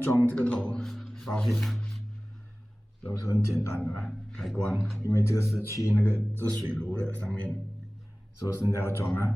装这个头保险都是很简单的啦，开关，因为这个是去那个热水炉的上面，所以现在要装啊。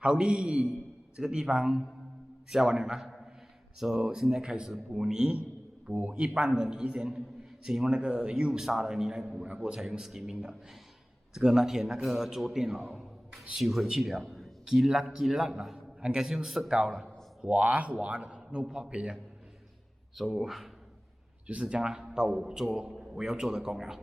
好的，这个地方下完了啦，所以现在开始补泥，补一半的泥先用那个幼砂的泥来补，然后才用 skimming 的。这个那天那个做电脑修回去了，吉拉啦，应该是用石膏了，滑滑的，no破皮啊，所以就是这样啦，到我做我要做的工了。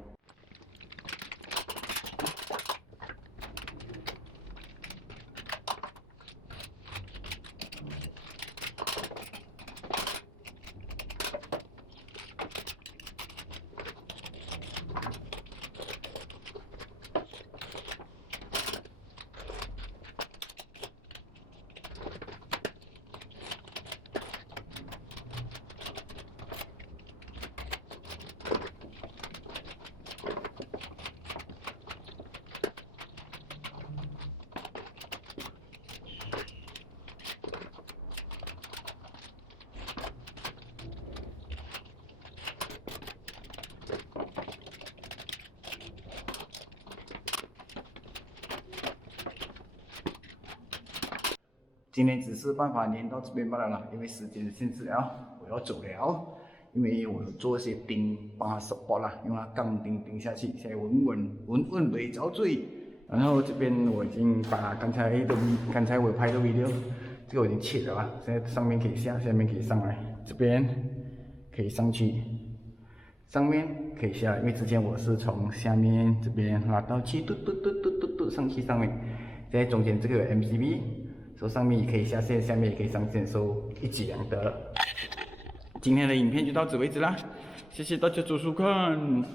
今天只是办法连到这边罢了啦，因为时间的限制了，我要走了。因为我做一些钉帮它 support 啦，用它钢钉钉下去，现在稳没着罪。然后这边我已经把刚才我拍的 video， 这个我已经切了啊，现在上面可以下，下面可以上来，这边可以上去，上面可以下来，因为之前我是从下面这边拉到去，嘟上去上面，现在中间这个有 MCB。所以上面也可以下线，下面也可以上线，所以一举两得了。今天的影片就到此为止啦，谢谢大家收看。